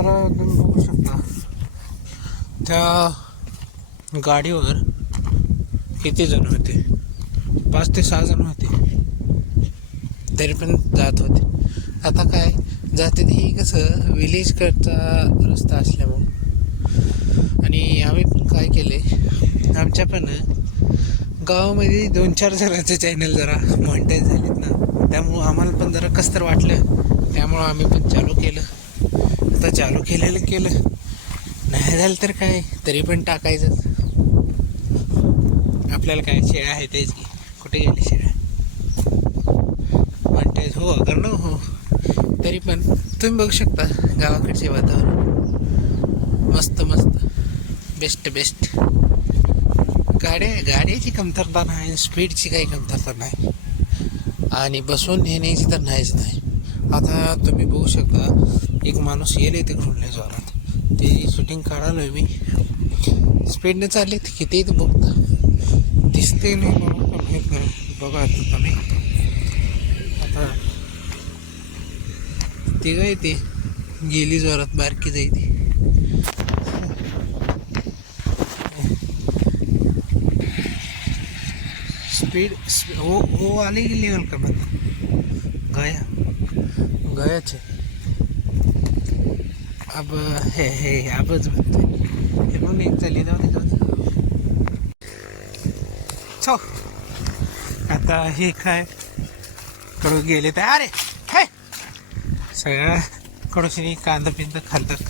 तर तुम्ही बघू शकता त्या गाडीवर किती जण होते, 5 ते 6 जण होते, तरी पण जात होते. आता काय जाते ही कसं विलेजकडचा रस्ता असल्यामुळं. आणि आम्ही पण काय केले, आमच्या पण गावामध्ये 2-4 जणांचे चॅनल जरा मॉनिटाईज झालेत ना, त्यामुळं आम्हाला पण जरा कसं तर वाटलं, त्यामुळं आम्ही पण चालू केलं. आता चालू केलं नाही झालं तर काय, तरी पण टाकायचं. आपल्याला काय शेळ्या आहे तेच की, कुठे गेले शेळ्या मॉनिटाईज हो अगर न हो, तरी पण तुम्ही बघू शकता गावाकडचे वातावरण मस्त बेस्ट. गाड्याची कमतरता नाही, स्पीडची काही कमतरता नाही, आणि बसून नेण्याची तर नाहीच नाही. आता तुम्ही बघू शकता एक माणूस येईल ते घुरले जोरात, ते शूटिंग काढालोय मी. स्पीडने चालले ते किती बघता दिसते नाही बघा तुम्ही. आता ती काय ते गेली जोरात, बारकी जाई ती. स्पीड वो आने की लेवल का बंदा गयाचे अब हे आबच म्हणते हे पण एक चालली जाऊ छो. आता हे काय कडू गेले तर अरे हे सगळं कडूशी कांदा पिंद खालतात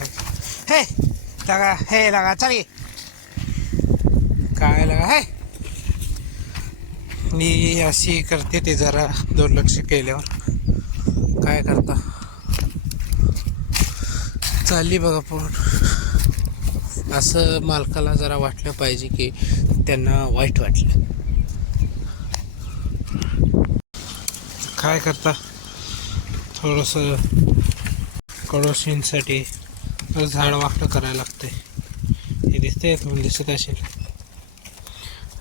काय हे लगा चाल काय लगा हे. मी अशी करते ते जरा दुर्लक्ष केल्यावर काय करता, चालली बघा पूर्ण. असं मालकाला जरा वाटलं पाहिजे की त्यांना वाईट वाटलं. काय करता, थोडंसं कडोशींसाठी झाड वाकडं करायला लागते. हे दिसते तुम्हाला, दिसत असेल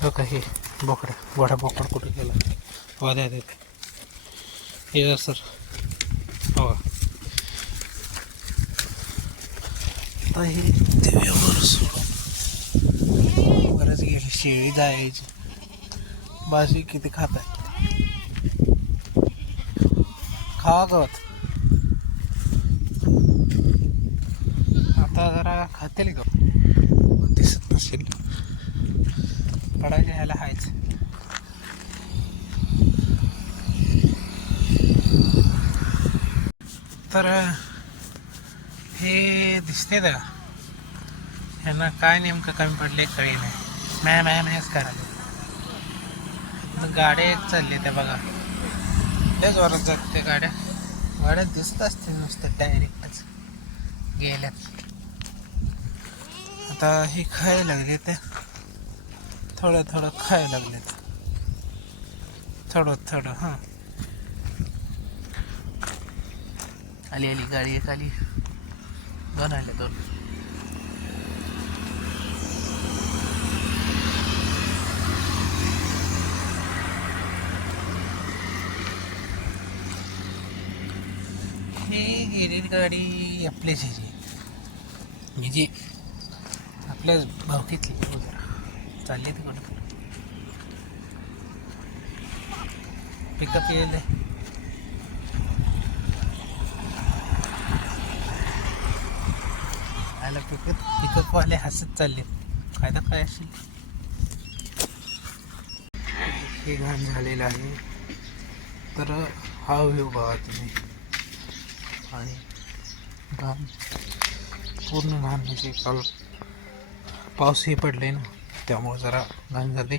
हो का, हे गोडा बोकड कुठे गेला वाद्या देते हे सर हो. आता हे देव्यावर सोडून बरंच गेले, शेळी जायची बाजी किती खात आहे, खावा गवत. आता जरा खातील का दिसत नसेल, पडायच्या ह्याला हायच. तर हे दिसते का ह्यांना काय नेमकं कमी पडले कळी नाही, मॅच करायला. गाड्या एक चालले त्या बघा, लय जोरात जात त्या गाड्या दिसत असतील नुसतं डायरेक्टच गेल्यात. आता हे खायला लागले, त्या थोडं खायला लागलेत, थोडं हां. आली गाडी एक आली, 2 आले 2. हे गेलेली गाडी आपल्याच ह्याची म्हणजे आपल्या भावकीतली जरा चालली ती कुठं पिकअप येईल. आला पिकअपवाले हसत चालले, फायदा काय असेल. हे घाण झालेलं आहे, तर हा व्ह्यू बघा तुम्ही. आणि घाण पूर्ण घाण म्हणजे काल पाऊसही पडले ना, त्यामुळे जरा घाण झाले.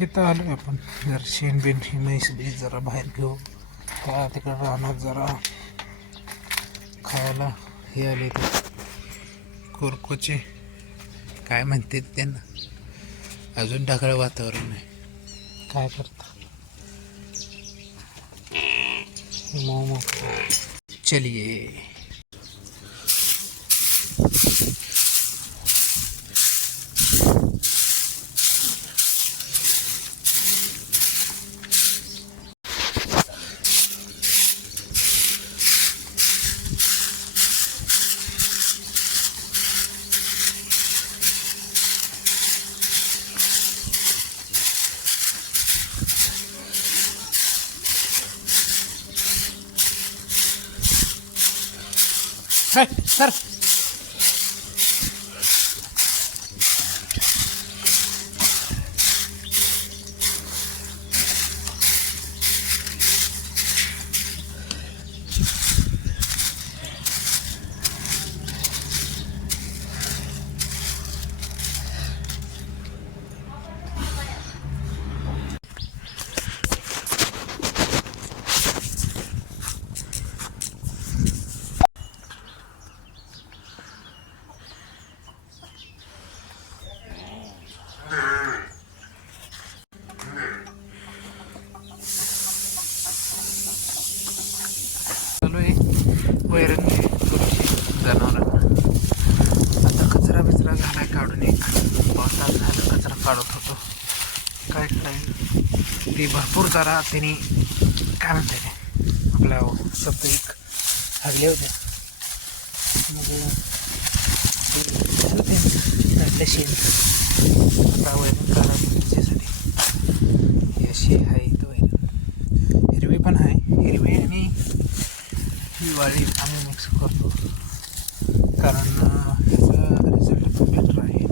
इथं आलो आपण जरा शेणबिन ही म्हैस बीस जरा बाहेर घेऊ, त्या तिकडं राहणार जरा खायला. हे आले ते कोरकोचे काय म्हणते त्यांना, अजून ढगाळ वातावरण आहे, काय करता. मोमो चलिए. सर चालू आहे वैरण जनावरांना. आता कचरा बिचरा झालाय काढून, एक पावसात झालं कचरा काढत होतो. काय करायचं ते भरपूर जरा त्यांनी काय म्हणते ते आपल्या शब्द एक हगले होते. मग आपल्या शेण आता वैरण काढायला त्याच्यासाठी ही अशी आहे. इथं वैरण हिरवी पण आहे, हिरवी आणि हिवाळी आम्ही मिक्स करतो, कारण ह्याचा रिझल्ट पण बेटर आहे.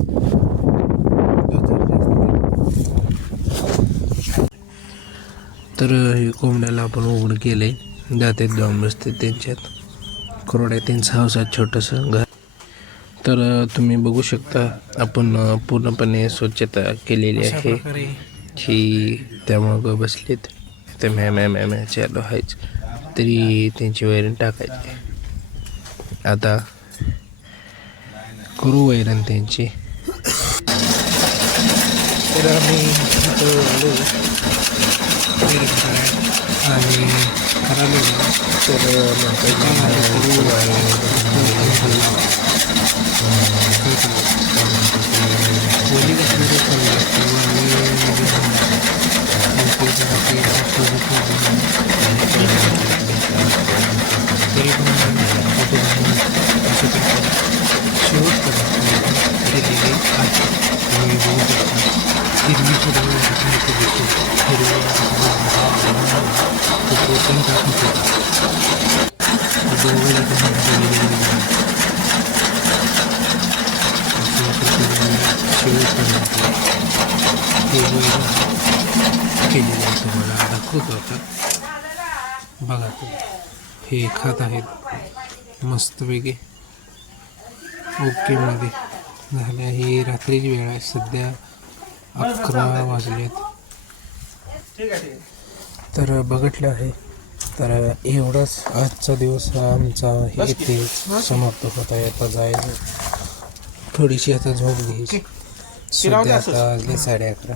तर हे कोंबड्याला आपण उघड केले, जाते जाऊन बसते त्यांच्यात. कोरड्या त्यांचं हावसात छोटंसं घर. तर तुम्ही बघू शकता आपण पूर्णपणे स्वच्छता केलेली आहे. ही त्यामुळं बसलेत ते मॅ चालू आहेच, तरी त्यांची वैरण टाकायची. आता करू वैरण त्यांची. तर आम्ही इथं आलो वैरण करायला आणि करायला तर केलेलं आहे तुम्हाला दाखवतो आता. बघा तुम्ही हे खात आहेत मस्तपैकी ओके मध्ये झाल्या. ही रात्रीची वेळ आहे, सध्या 11 वाजलेत. तर बघितलं आहे. तर एवढाच आजचा दिवस आमचा इथे समाप्त होत आहे. आता जायचं, थोडीशी आता झोप घ्यायची. सध्या आता वाजले 11:30.